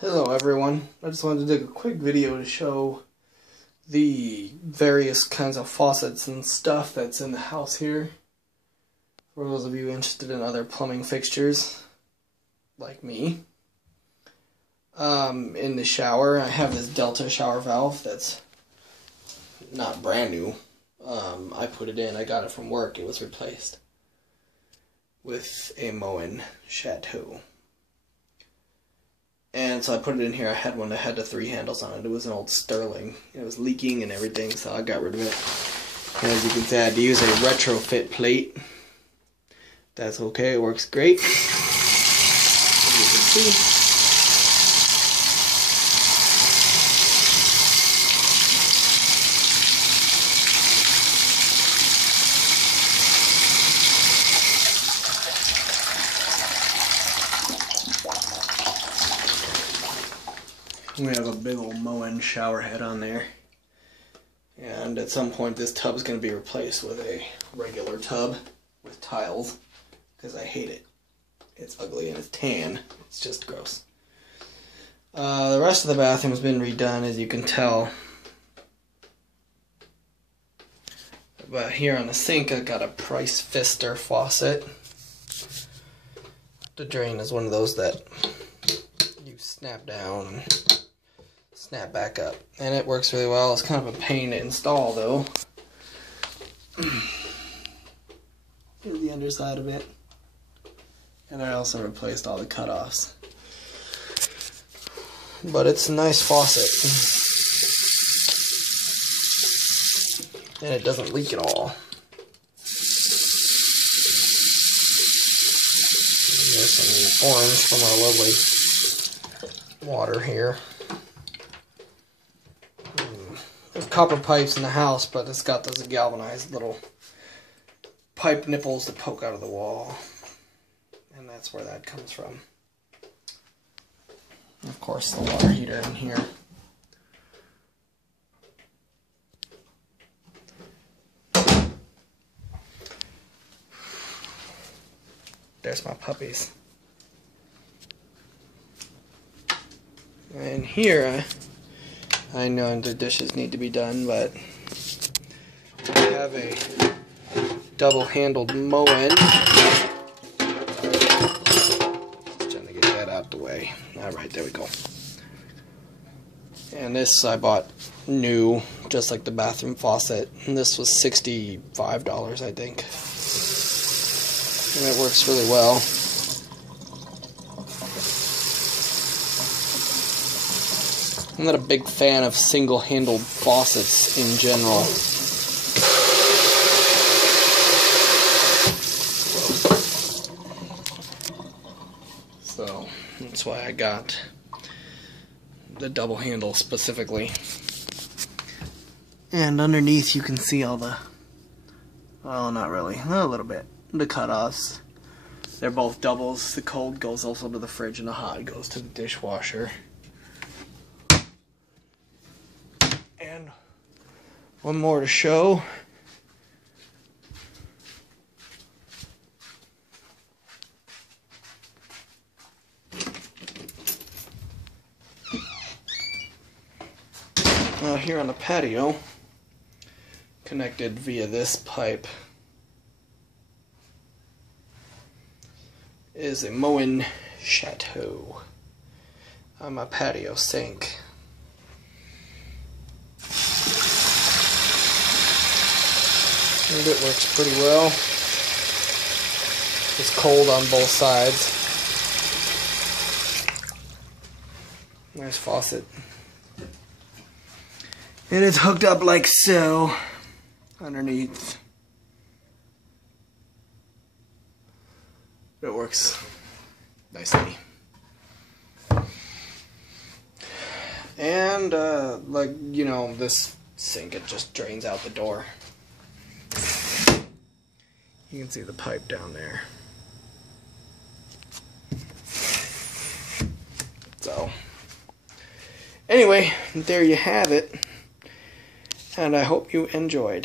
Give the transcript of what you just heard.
Hello everyone, I just wanted to do a quick video to show the various kinds of faucets and stuff that's in the house here. For those of you interested in other plumbing fixtures, like me. In the shower, I have this Delta shower valve that's not brand new. I put it in, I got it from work, it was replaced with a Moen Chateau. And so I put it in here. I had one that had the 3 handles on it. It was an old Sterling. It was leaking and everything, so I got rid of it. And as you can see, I had to use a retrofit plate. That's okay, it works great. As you can see. We have a big old Moen shower head on there, and at some point this tub is going to be replaced with a regular tub with tiles because I hate it. It's ugly and it's tan. It's just gross. The rest of the bathroom has been redone, as you can tell. But here on the sink I got a Pfister faucet. The drain is one of those that you snap down and snap back up, and it works really well. It's kind of a pain to install though. Here's the underside of it, and I also replaced all the cutoffs. But it's a nice faucet, and it doesn't leak at all. There's some orange from our lovely water here. There's copper pipes in the house, but it's got those galvanized little pipe nipples that poke out of the wall. And that's where that comes from. And of course, the water heater in here. There's my puppies. And here, I know the dishes need to be done, but I have a double-handled Moen. Just trying to get that out the way. Alright, there we go. And this I bought new, just like the bathroom faucet. And this was $65, I think. And it works really well. I'm not a big fan of single-handled faucets in general. So, that's why I got the double handle specifically. And underneath you can see all the, well, not really, a little bit, the cutoffs. They're both doubles. The cold goes also to the fridge and the hot goes to the dishwasher. And one more to show. Now here on the patio, connected via this pipe, is a Moen Chateau on my patio sink. And it works pretty well. It's cold on both sides. Nice faucet. And it's hooked up like so underneath. It works nicely. And like, you know, this sink, it just drains out the door. You can see the pipe down there. So, anyway, there you have it. And I hope you enjoyed.